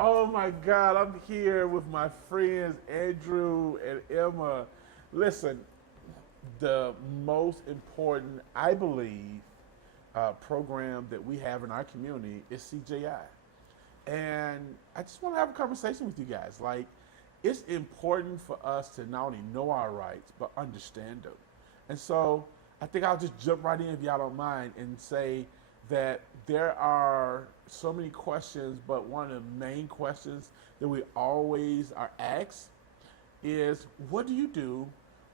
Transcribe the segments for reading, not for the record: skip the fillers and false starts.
Oh my God, I'm here with my friends Andrew and Emma. Listen, the most important, I believe, program that we have in our community is CJI. And I just want to have a conversation with you guys. Like, it's important for us to not only know our rights, but understand them. And so I think I'll just jump right in, if y'all don't mind, and say that there are so many questions, but one of the main questions that we always are asked is, what do you do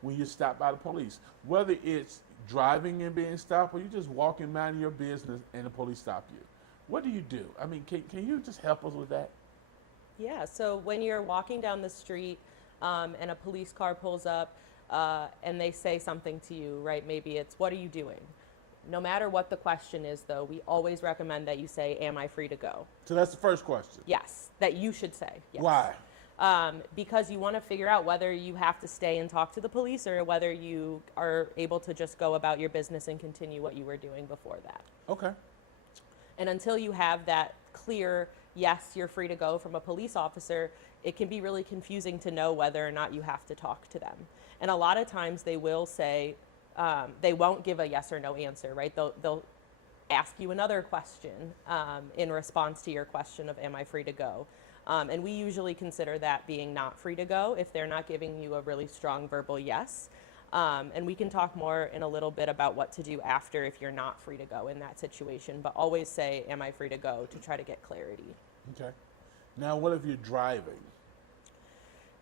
when you're stopped by the police? Whether it's driving and being stopped, or you just walking minding your business and the police stop you. What do you do? I mean, can you just help us with that? Yeah, so when you're walking down the street and a police car pulls up and they say something to you, right? Maybe it's, what are you doing? No matter what the question is, though, we always recommend that you say, am I free to go? So that's the first question. Yes, that you should say, yes. Why? Because you want to figure out whether you have to stay and talk to the police or whether you are able to just go about your business and continue what you were doing before that. Okay. And until you have that clear, yes, you're free to go from a police officer, it can be really confusing to know whether or not you have to talk to them. And a lot of times they will say, they won't give a yes or no answer, right? They'll ask you another question in response to your question of, am I free to go? And we usually consider that being not free to go if they're not giving you a really strong verbal yes. And we can talk more in a little bit about what to do after if you're not free to go in that situation, but always say, am I free to go, to try to get clarity. Okay. Now, what if you're driving?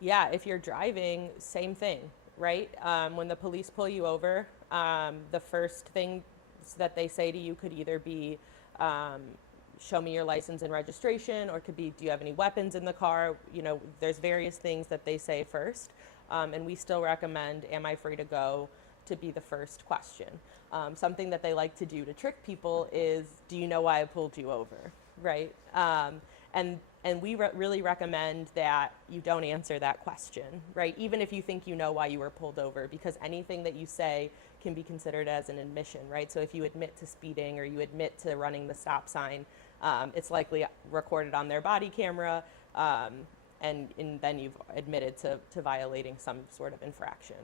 Yeah, if you're driving, same thing, right? When the police pull you over, the first thing that they say to you could either be, show me your license and registration, or it could be, do you have any weapons in the car? You know, there's various things that they say first. And we still recommend, am I free to go, to be the first question. Something that they like to do to trick people is, do you know why I pulled you over, right? And we really recommend that you don't answer that question, right? Even if you think you know why you were pulled over, because anything that you say can be considered as an admission, right? So if you admit to speeding or you admit to running the stop sign, it's likely recorded on their body camera, and then you've admitted to violating some sort of infraction.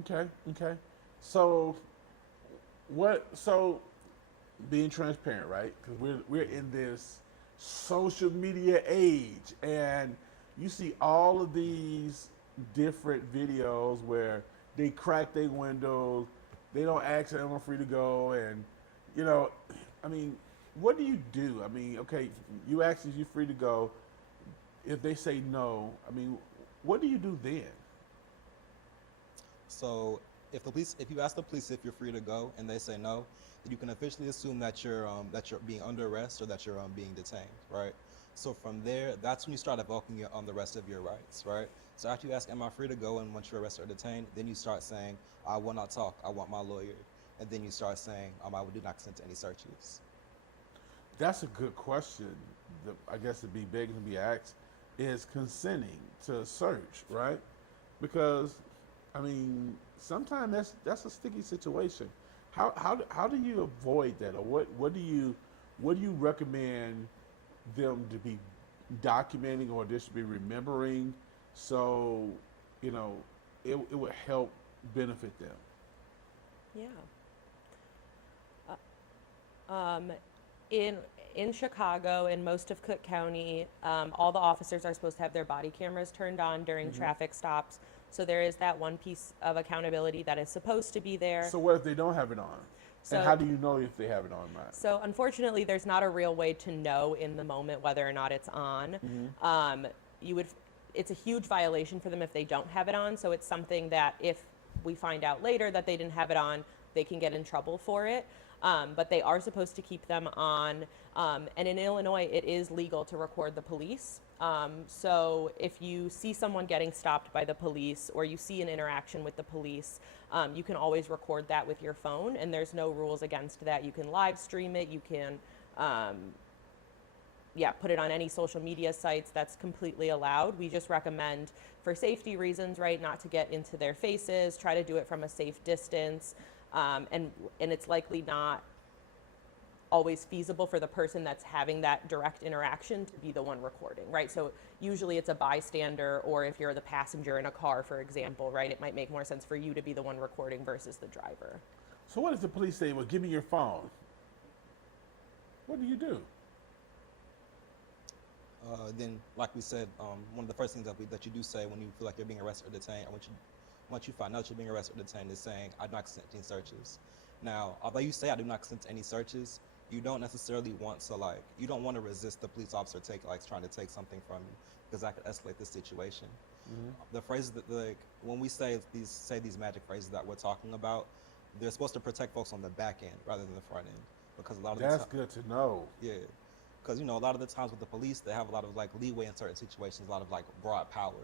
Okay. Okay. So, what? So, being transparent, right? Because we're in this social media age, and you see all of these different videos where they crack their windows, they don't ask them, "Am I free to go?" And you know, I mean, what do you do? I mean, okay, you ask if you're free to go. If they say no, I mean, what do you do then? So if you ask the police if you're free to go and they say no, then you can officially assume that you're being under arrest or that you're being detained, right? So from there, that's when you start evoking on the rest of your rights, right? So after you ask, am I free to go, and once you're arrested or detained, then you start saying, I will not talk, I want my lawyer. And then you start saying, I will do not consent to any searches. That's a good question. I guess it'd be begging to be asked, is consenting to a search, right? Because, I mean, sometimes that's a sticky situation. How do you avoid that, or what do you recommend them to be documenting, or just be remembering, so you know it would help benefit them? Yeah. In Chicago and most of Cook County, all the officers are supposed to have their body cameras turned on during traffic stops. So there is that one piece of accountability that is supposed to be there. So what if they don't have it on? So, and how do you know if they have it on or not? So unfortunately, there's not a real way to know in the moment whether or not it's on. It's a huge violation for them if they don't have it on. So it's something that if we find out later that they didn't have it on, they can get in trouble for it. But they are supposed to keep them on. And in Illinois, it is legal to record the police. So if you see someone getting stopped by the police, or you see an interaction with the police, you can always record that with your phone, and there's no rules against that. You can live stream it. You can put it on any social media sites. That's completely allowed. We just recommend, for safety reasons, right, not to get into their faces. Try to do it from a safe distance. And it's likely not always feasible for the person that's having that direct interaction to be the one recording, right? So usually it's a bystander, or if you're the passenger in a car, for example, right, it might make more sense for you to be the one recording versus the driver. So what does the police say? Well, give me your phone. What do you do? Then, like we said, one of the first things that you do say when you feel like you're being arrested or detained, or once you find out you're being arrested or detained, is saying, "I do not consent to any searches." Now, although you say, "I do not consent to any searches," you don't necessarily want to you don't want to resist the police officer trying to take something from you, because that could escalate the situation. The phrases that when we say these magic phrases that we're talking about, they're supposed to protect folks on the back end rather than the front end, because a lot of That's the good to know. yeah. Because, a lot of the times with the police, they have a lot of leeway in certain situations, a lot of broad power,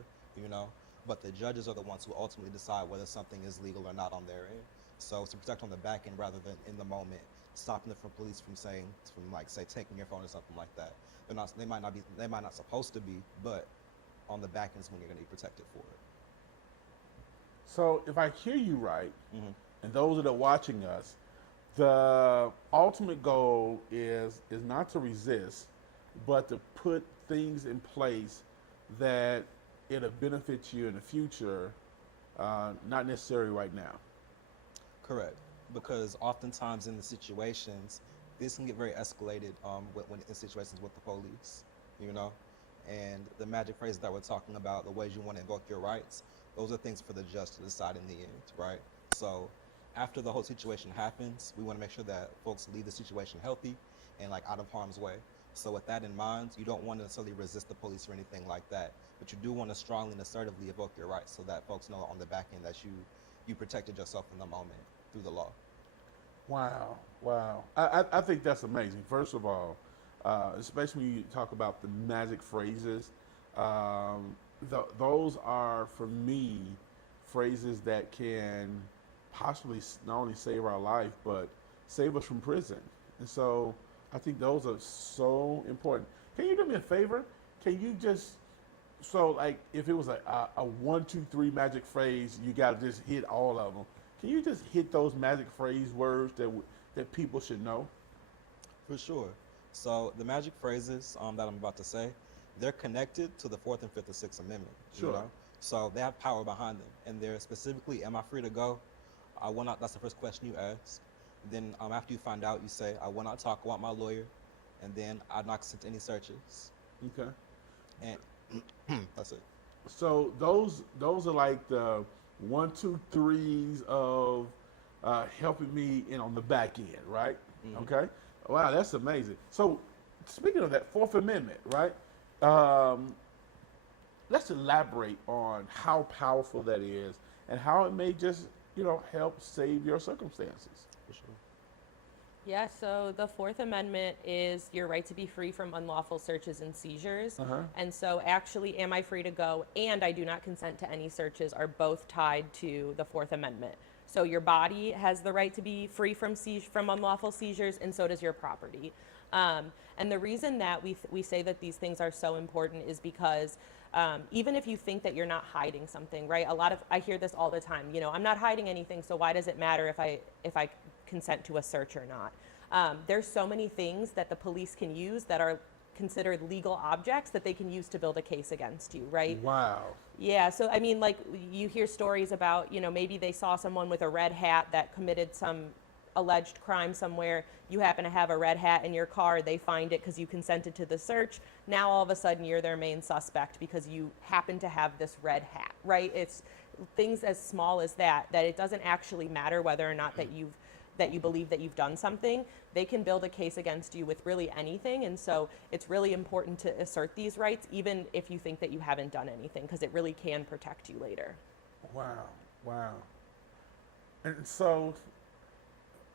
but the judges are the ones who ultimately decide whether something is legal or not on their end. So it's to protect on the back end rather than in the moment, stopping the police from say taking your phone or something like that. They might not supposed to be, but on the back end is when you're going to be protected for it. So if I hear you right, and those that are watching us, the ultimate goal is not to resist, but to put things in place that it'll benefit you in the future, not necessarily right now. Correct. Because oftentimes in the situations, this can get very escalated when in situations with the police, and the magic phrases that we're talking about, the ways you want to invoke your rights, those are things for the judge to decide in the end, right? So after the whole situation happens, we want to make sure that folks leave the situation healthy and out of harm's way. So with that in mind, you don't want to necessarily resist the police or anything like that, but you do want to strongly and assertively evoke your rights so that folks know on the back end that you protected yourself in the moment through the law. Wow. I think that's amazing. First of all, especially when you talk about the magic phrases, those are, for me, phrases that can possibly not only save our life, but save us from prison. And so I think those are so important. Can you do me a favor? Can you just, if it was a 1, 2, 3 magic phrase, you got to just hit all of them. Can you just hit those magic phrase words that people should know? For sure. So the magic phrases that I'm about to say, they're connected to the 4th and 5th and 6th Amendment. Sure. So they have power behind them, and they're specifically, am I free to go? I will not. That's the first question you ask. Then after you find out, you say, I will not talk about my lawyer, and then I do not consent to any searches. Okay. And that's it. So those are like the 1, 2, 3s of helping me in on the back end, right? Okay. Wow, that's amazing. So speaking of that 4th Amendment, right? Let's elaborate on how powerful that is and how it may just help save your circumstances. For sure. Yeah, so the 4th Amendment is your right to be free from unlawful searches and seizures. And so actually, am I free to go and I do not consent to any searches are both tied to the 4th Amendment. So your body has the right to be free from unlawful seizures, and so does your property. And the reason that we say that these things are so important is because even if you think that you're not hiding something, right? I hear this all the time. I'm not hiding anything, so why does it matter if I consent to a search or not? There's so many things that the police can use that are considered legal objects that they can use to build a case against you, right? Wow. Yeah, so I mean, you hear stories about, maybe they saw someone with a red hat that committed some alleged crime somewhere. You happen to have a red hat in your car, they find it because you consented to the search. Now all of a sudden you're their main suspect because you happen to have this red hat, right? It's things as small as that it doesn't actually matter whether or not that you believe that you've done something. They can build a case against you with really anything, and so it's really important to assert these rights even if you think that you haven't done anything, because it really can protect you later. Wow. And so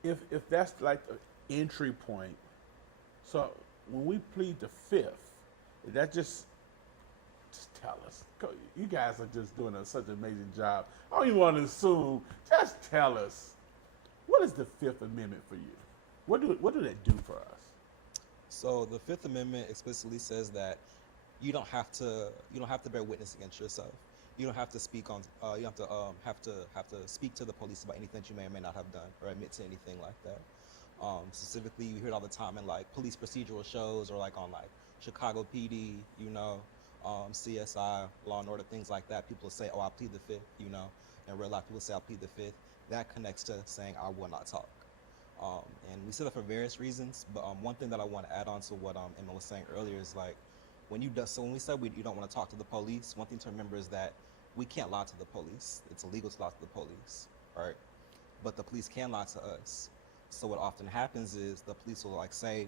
if that's like the entry point, so when we plead the 5th, that just tell us. You guys are just doing such an amazing job. I don't even want to assume. Just tell us, what is the 5th Amendment for you? What do that do for us? So the 5th Amendment explicitly says that you don't have to bear witness against yourself. You don't have to speak on. You have to speak to the police about anything that you may or may not have done or admit to anything like that. Specifically, you hear it all the time in like police procedural shows or like on like Chicago PD, you know, CSI, Law and Order, things like that. People say, "Oh, I plead the fifth," you know. In real life, people say, "I plead the fifth." That connects to saying, "I will not talk." And we say that for various reasons. But one thing that I want to add on to what Emma was saying earlier is like, when we said you don't want to talk to the police, one thing to remember is that we can't lie to the police. It's illegal to lie to the police, right? But the police can lie to us. So what often happens is the police will like say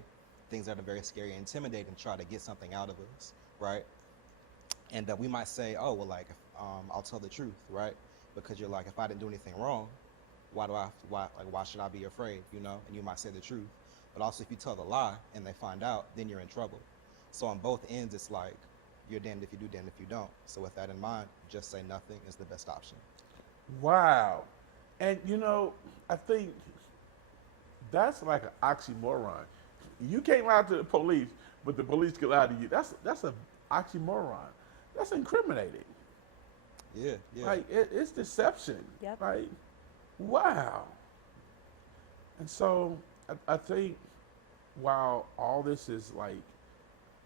things that are very scary and intimidating and try to get something out of us, right? And we might say, "Oh, well, like, I'll tell the truth," right? Because you're like, if I didn't do anything wrong, why should I be afraid, you know? And you might say the truth. But also, if you tell the lie and they find out, then you're in trouble. So on both ends, it's like, you're damned if you do, damned if you don't. So with that in mind, just say nothing is the best option. Wow. And you know, I think that's like an oxymoron. You can't lie to the police, but the police can lie to you. That's an oxymoron. That's incriminating. Yeah, yeah. Like it's deception. Yep. Like, wow. And so I think while all this is like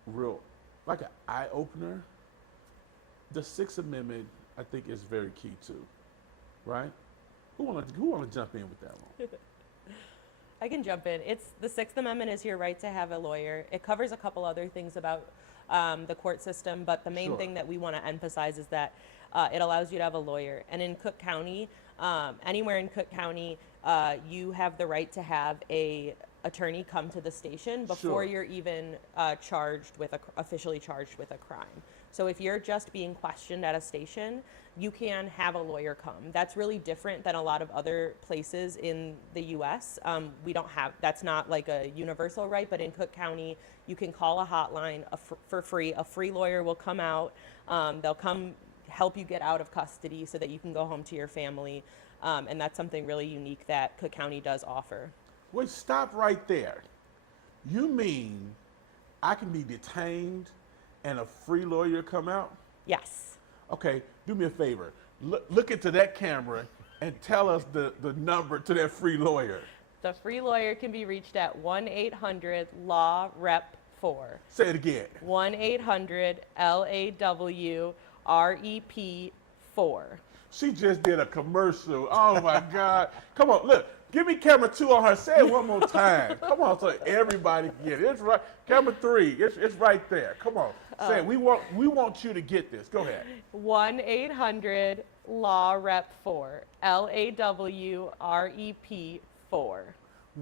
real, like an eye opener, the Sixth Amendment I think is very key too, right? Who wanna jump in with that one? I can jump in. The Sixth Amendment is your right to have a lawyer. It covers a couple other things about the court system, but the main Sure. thing that we want to emphasize is that it allows you to have a lawyer. And in Cook County, anywhere in Cook County, you have the right to have a attorney come to the station before Sure. you're even officially charged with a crime. So if you're just being questioned at a station, you can have a lawyer come. That's really different than a lot of other places in the U.S. We don't have, that's not like a universal right, but in Cook County, you can call a hotline for free. A free lawyer will come out. They'll come help you get out of custody so that you can go home to your family. And that's something really unique that Cook County does offer. Wait, stop right there. You mean I can be detained and a free lawyer come out? Yes. Okay, do me a favor. Look into that camera and tell us the number to that free lawyer. The free lawyer can be reached at 1-800-LAW-REP-4. Say it again. 1-800-LAW-REP-4. She just did a commercial. Oh my God. Come on, look. Give me camera 2 on her. Say it one more time. Come on, so everybody can get it. It's right. Camera 3. It's right there. Come on. Say it. We want you to get this. Go ahead. 1-800-LAW-REP-4. LAW-REP-4.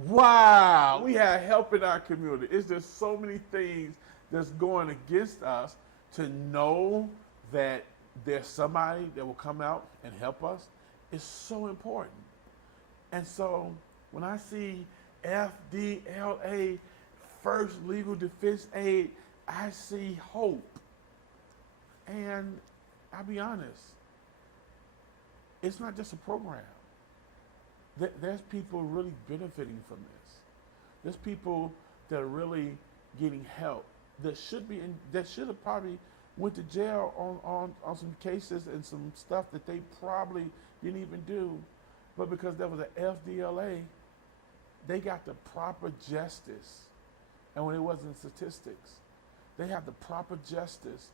Wow. We have help in our community. It's just so many things that's going against us. To know that there's somebody that will come out and help us is so important. And so when I see FDLA, First Legal Defense Aid, I see hope. And I'll be honest, it's not just a program. There's people really benefiting from this. There's people that are really getting help that should have probably went to jail on some cases and some stuff that they probably didn't even do. But because there was an FDLA, they got the proper justice. And when it wasn't statistics, they have the proper justice,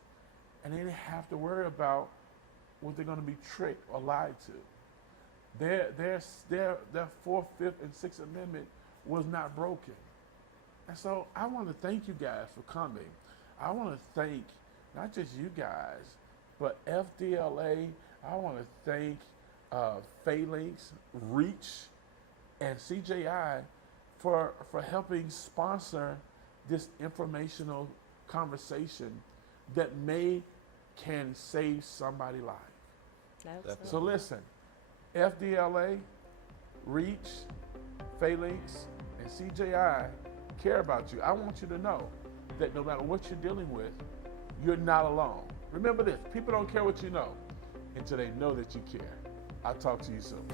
and they didn't have to worry about what they're going to be tricked or lied to. Their 4th, 5th, and 6th Amendment was not broken. And so I want to thank you guys for coming. I want to thank not just you guys, but FDLA. I want to thank Phalanx, REACH, and CJI for helping sponsor this informational conversation that can save somebody's life. Absolutely. So listen, FDLA, REACH, Phalanx, and CJI care about you. I want you to know that no matter what you're dealing with, you're not alone. Remember this, people don't care what you know until they know that you care. I'll talk to you soon.